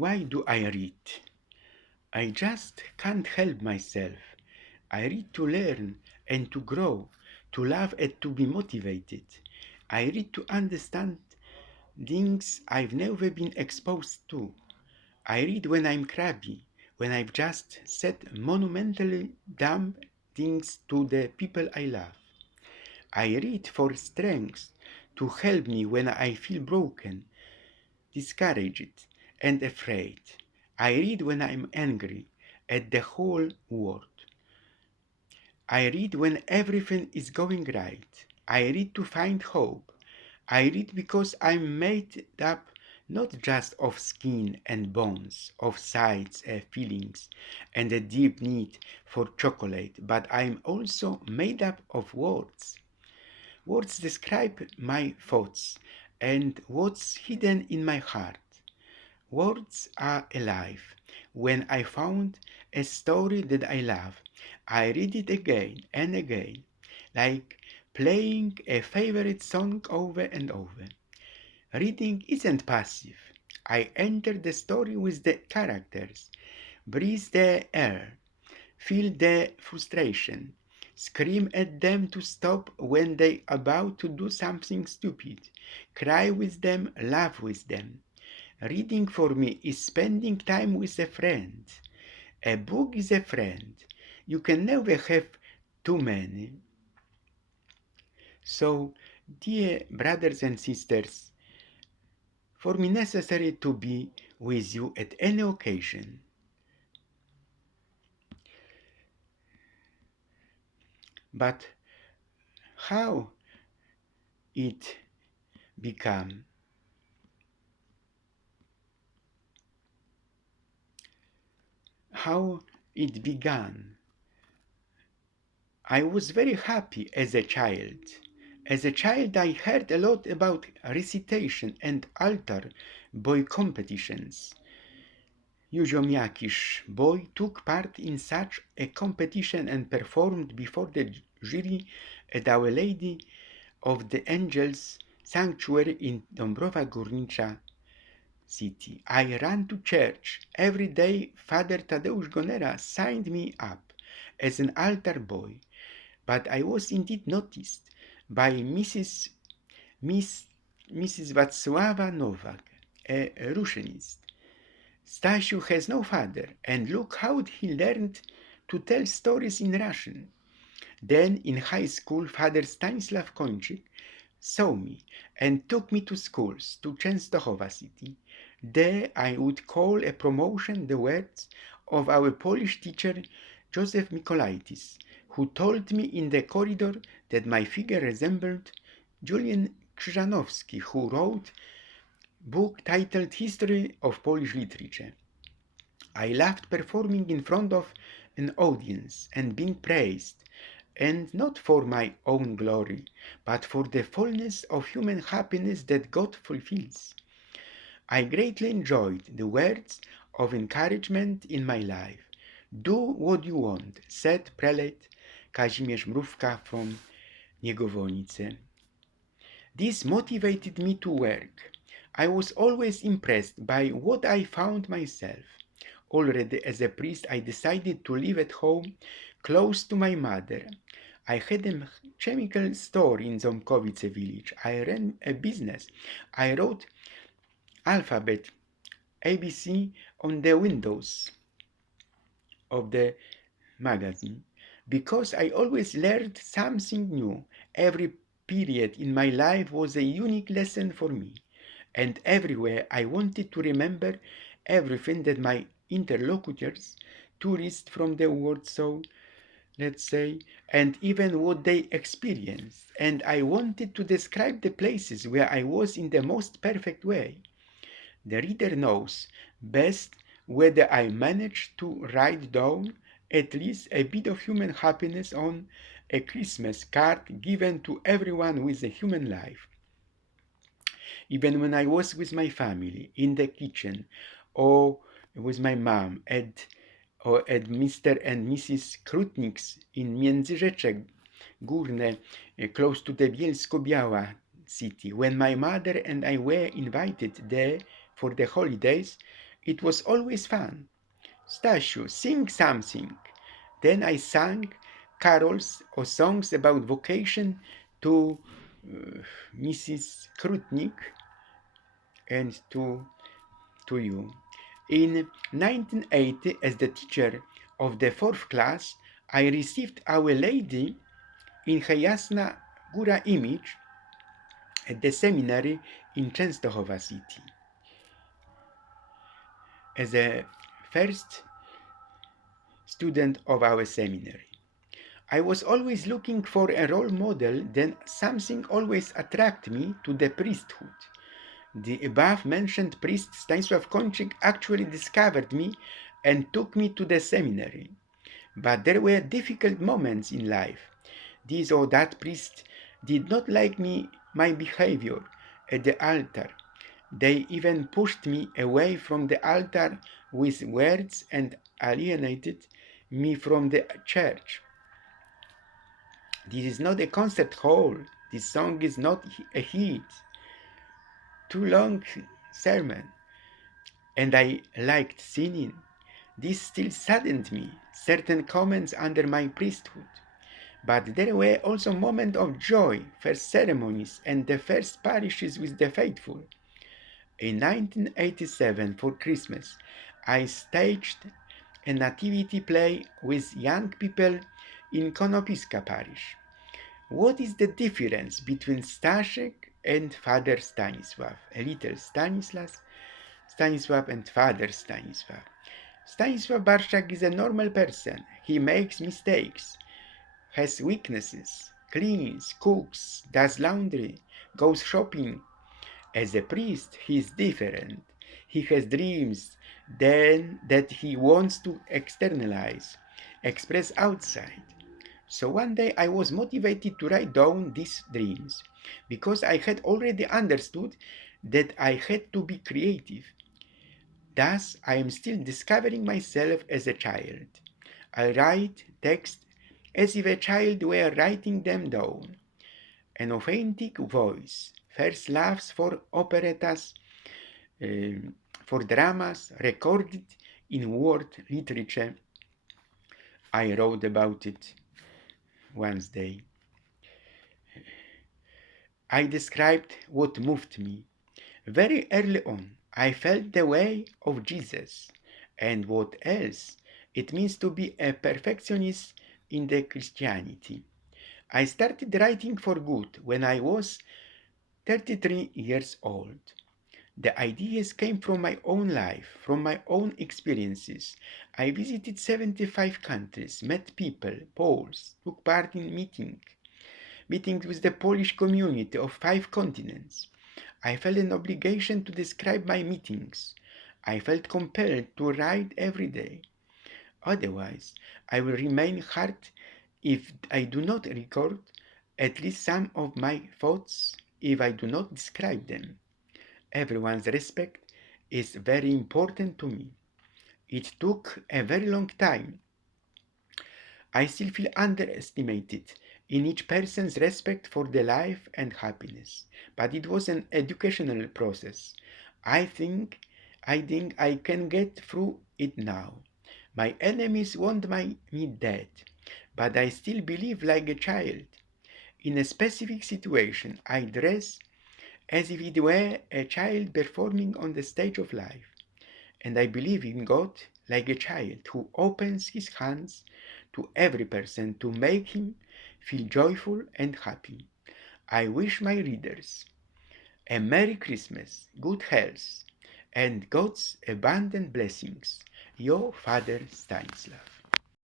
Why do I read? I just can't help myself. I read to learn and to grow, to laugh and to be motivated. I read to understand things I've never been exposed to. I read when I'm crabby, when I've just said monumentally dumb things to the people I love. I read for strength to help me when I feel broken, discouraged, and afraid. I read when I'm angry at the whole world. I read when everything is going right. I read to find hope. I read because I'm made up not just of skin and bones, of sights and feelings, and a deep need for chocolate, but I'm also made up of words. Words describe my thoughts and what's hidden in my heart. Words are alive. When I found a story that I love, I read it again and again, like playing a favorite song over and over. Reading isn't passive. I enter the story with the characters, breathe the air, feel the frustration, scream at them to stop when they about to do something stupid, cry with them, laugh with them. Reading for me is spending time with a friend. A book is a friend. You can never have too many. So, dear brothers and sisters, for me necessary to be with you at any occasion. But how it become? How it began? I was very happy as a child. As a child, I heard a lot about recitation and altar boy competitions. Józio Miakisz boy took part in such a competition and performed before the jury at Our Lady of the Angels Sanctuary in Dąbrowa Górnicza city. I ran to church. Every day Father Tadeusz Gonera signed me up as an altar boy, but I was indeed noticed by Miss, Mrs. Wacława Nowak, a Russianist. Stasiu has no father, and look how he learned to tell stories in Russian. Then in high school, Father Stanislav Kończyk saw me and took me to schools to Częstochowa city. There I would call a promotion the words of our Polish teacher Joseph Mikolaitis, who told me in the corridor that my figure resembled Julian Krzyżanowski, who wrote book titled History of Polish Literature. I loved performing in front of an audience and being praised, and not for my own glory, but for the fullness of human happiness that God fulfills. I greatly enjoyed the words of encouragement in my life. Do what you want, said Prelate Kazimierz Mrówka from Niegowonice. This motivated me to work. I was always impressed by what I found myself. Already as a priest, I decided to live at home close to my mother. I had a chemical store in Ząbkowice village. I ran a business. I wrote alphabet ABC on the windows of the magazine because I always learned something new. Every period in my life was a unique lesson for me, and everywhere I wanted to remember everything that my interlocutors, tourists from the world, saw, let's say, and even what they experienced. And I wanted to describe the places where I was in the most perfect way. The reader knows best whether I managed to write down at least a bit of human happiness on a Christmas card given to everyone with a human life. Even when I was with my family in the kitchen or with my mom or at Mr. and Mrs. Krutnik's in Międzyrzecze Górne, close to the Bielsko-Biała city. When my mother and I were invited there for the holidays, It was always fun. Stasio, sing something. Then I sang carols or songs about vocation to Mrs. Krutnik and to you. In 1980, as the teacher of the fourth class, I received Our Lady in her Jasna Góra image at the seminary in Częstochowa city. As a first student of our seminary, I was always looking for a role model, then something always attracted me to the priesthood. The above mentioned priest Stanisław Kończyk actually discovered me and took me to the seminary. But there were difficult moments in life. This or that priest did not like my behavior at the altar. They even pushed me away from the altar with words and alienated me from the church. This is not a concert hall. This song is not a hit. Too long sermon. And I liked singing. This still saddened me, certain comments under my priesthood. But there were also moments of joy, first ceremonies, and the first parishes with the faithful. In 1987, for Christmas, I staged a nativity play with young people in Konopiska parish. What is the difference between Staszek and Father Stanisław? A little Stanisław and Father Stanisław. Stanisław Barszczak is a normal person. He makes mistakes, has weaknesses, cleans, cooks, does laundry, goes shopping. As a priest, he is different. He has dreams then that he wants to externalize, express outside. So one day I was motivated to write down these dreams because I had already understood that I had to be creative. Thus, I am still discovering myself as a child. I write text as if a child were writing them down. An authentic voice, first loves for operettas, for dramas recorded in word literature. I wrote about it one day. I described what moved me. Very early on, I felt the way of Jesus and what else it means to be a perfectionist in the Christianity. I started writing for good when I was 33 years old. The ideas came from my own life, from my own experiences. I visited 75 countries, met people, Poles, took part in meetings with the Polish community of 5 continents. I felt an obligation to describe my meetings. I felt compelled to write every day. Otherwise, I will remain hard if I do not record at least some of my thoughts, if I do not describe them. Everyone's respect is very important to me. It took a very long time. I still feel underestimated in each person's respect for their life and happiness, but it was an educational process. I think I can get through it now. My enemies want me dead, but I still believe like a child. In a specific situation, I dress as if it were a child performing on the stage of life. And I believe in God like a child who opens his hands to every person to make him feel joyful and happy. I wish my readers a Merry Christmas, good health, and God's abundant blessings. Your Father Stanisław.